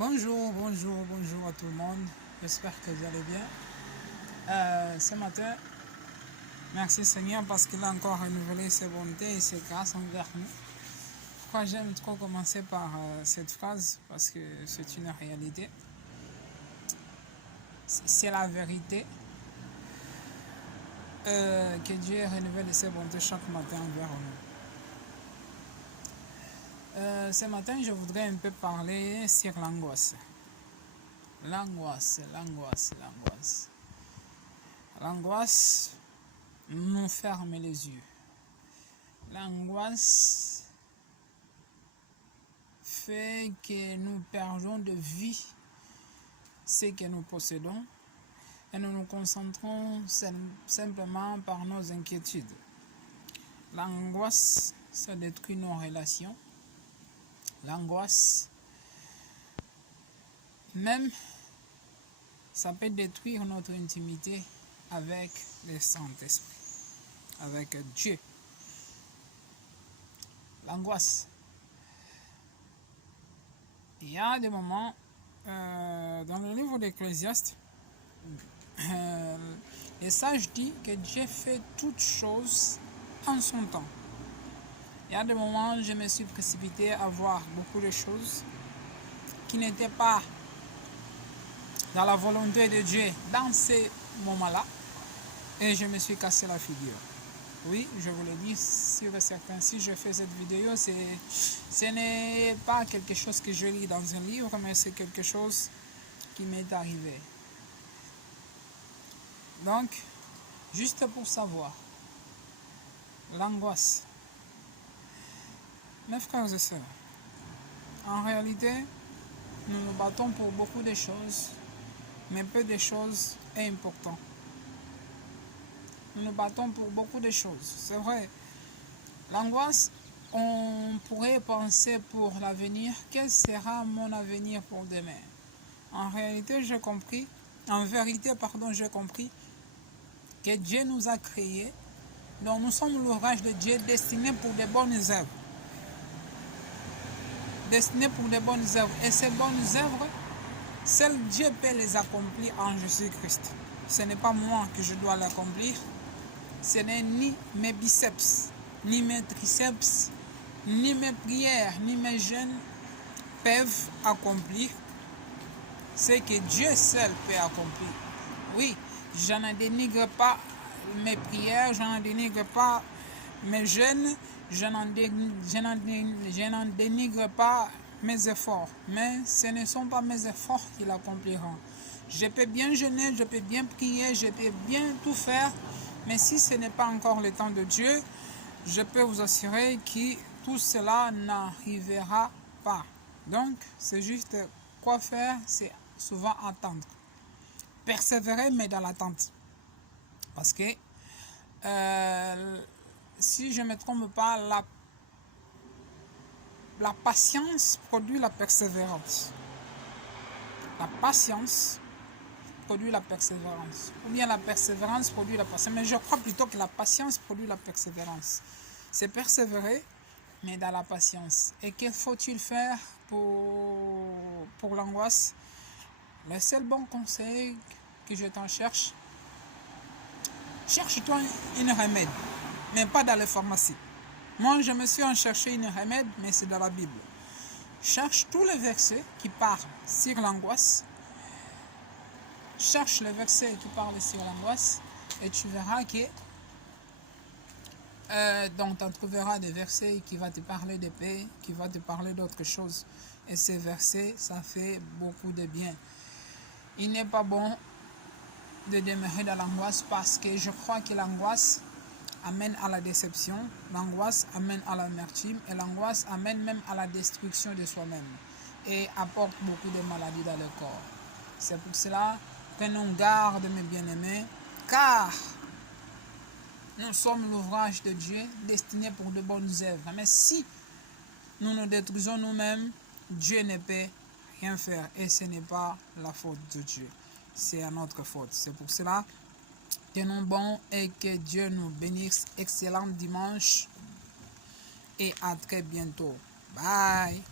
Bonjour à tout le monde. J'espère que vous allez bien. Ce matin, merci Seigneur parce qu'il a encore renouvelé ses bontés et ses grâces envers nous. Pourquoi j'aime trop commencer par cette phrase? Parce que c'est une réalité. C'est la vérité que Dieu renouvelle ses bontés chaque matin envers nous. Ce matin, je voudrais un peu parler sur l'angoisse. L'angoisse nous ferme les yeux. L'angoisse fait que nous perdons de vue ce que nous possédons et nous nous concentrons simplement par nos inquiétudes. L'angoisse, ça détruit nos relations. L'angoisse, même, ça peut détruire notre intimité avec le Saint-Esprit, avec Dieu. L'angoisse. Il y a des moments, dans le livre d'Ecclésiaste, les sages disent que Dieu fait toutes choses en son temps. Il y a des moments où je me suis précipité à voir beaucoup de choses qui n'étaient pas dans la volonté de Dieu dans ces moments-là, et je me suis cassé la figure. Oui, je vous le dis, sûr et certain, si je fais cette vidéo, ce n'est pas quelque chose que je lis dans un livre, mais c'est quelque chose qui m'est arrivé. Donc, juste pour savoir, l'angoisse. Mes frères et sœurs, en réalité, nous nous battons pour beaucoup de choses, mais peu de choses est important. Nous nous battons pour beaucoup de choses, c'est vrai. L'angoisse, on pourrait penser pour l'avenir, quel sera mon avenir pour demain? En réalité, j'ai compris que Dieu nous a créés, donc nous sommes l'ouvrage de Dieu destiné pour de bonnes œuvres. Et ces bonnes œuvres, seul Dieu peut les accomplir en Jésus-Christ. Ce n'est pas moi que je dois l'accomplir. Ce n'est ni mes biceps, ni mes triceps, ni mes prières, ni mes jeûnes peuvent accomplir ce que Dieu seul peut accomplir. Oui, je n'en dénigre pas mes prières, je n'en dénigre pas mes jeûnes, je n'en dénigre pas mes efforts, mais ce ne sont pas mes efforts qui l'accompliront. Je peux bien jeûner, je peux bien prier, je peux bien tout faire, mais si ce n'est pas encore le temps de Dieu, je peux vous assurer que tout cela n'arrivera pas. Donc, c'est juste quoi faire, c'est souvent attendre. Persévérer, mais dans l'attente. Parce que, si je ne me trompe pas, la patience produit la persévérance. La patience produit la persévérance. Ou bien la persévérance produit la patience. Mais je crois plutôt que la patience produit la persévérance. C'est persévérer, mais dans la patience. Et que faut-il faire pour l'angoisse? Le seul bon conseil que je t'en cherche, cherche-toi une remède, mais pas dans les pharmacies. Moi, je me suis en cherché une remède, mais c'est dans la Bible. Cherche tous les versets qui parlent sur l'angoisse. Cherche les versets qui parlent sur l'angoisse et tu verras que donc tu trouveras des versets qui vont te parler de paix, qui vont te parler d'autre chose. Et ces versets, ça fait beaucoup de bien. Il n'est pas bon de demeurer dans l'angoisse parce que je crois que l'angoisse amène à la déception, l'angoisse amène à l'amertume et l'angoisse amène même à la destruction de soi-même et apporte beaucoup de maladies dans le corps. C'est pour cela, prenons garde mes bien-aimés, car nous sommes l'ouvrage de Dieu destiné pour de bonnes œuvres. Mais si nous nous détruisons nous-mêmes, Dieu ne peut rien faire et ce n'est pas la faute de Dieu, c'est à notre faute. C'est pour cela, tenons bon et que Dieu nous bénisse. Excellent dimanche et à très bientôt. Bye.